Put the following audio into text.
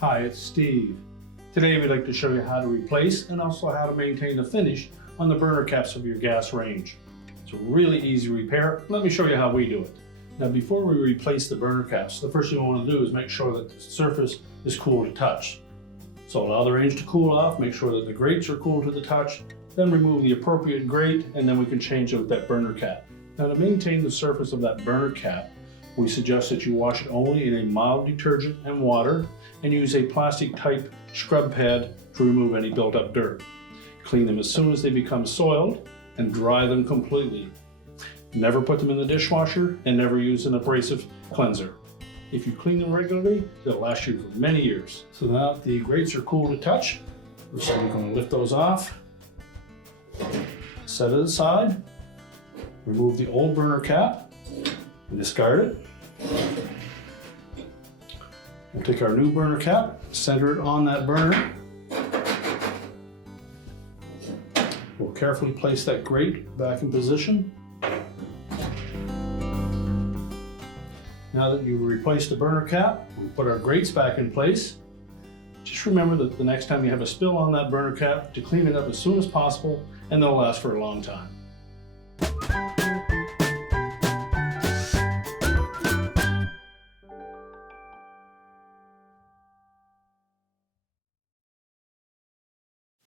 Hi, it's Steve. Today we'd like to show you how to replace and also how to maintain the finish on the burner caps of your gas range. It's a really easy repair. Let me show you how we do it. Now before we replace the burner caps, the first thing we want to do is make sure that the surface is cool to touch. So allow the range to cool off, make sure that the grates are cool to the touch, then remove the appropriate grate, and then we can change out that burner cap. Now to maintain the surface of that burner cap, we suggest that you wash it only in a mild detergent and water and use a plastic type scrub pad to remove any built up dirt. Clean them as soon as they become soiled and dry them completely. Never put them in the dishwasher and never use an abrasive cleanser. If you clean them regularly, they'll last you for many years. So now that the grates are cool to touch, we're going to lift those off, set it aside, remove the old burner cap, and discard it. We'll take our new burner cap, center it on that burner. We'll carefully place that grate back in position. Now that you've replaced the burner cap, we'll put our grates back in place. Just remember that the next time you have a spill on that burner cap, to clean it up as soon as possible, and they'll last for a long time.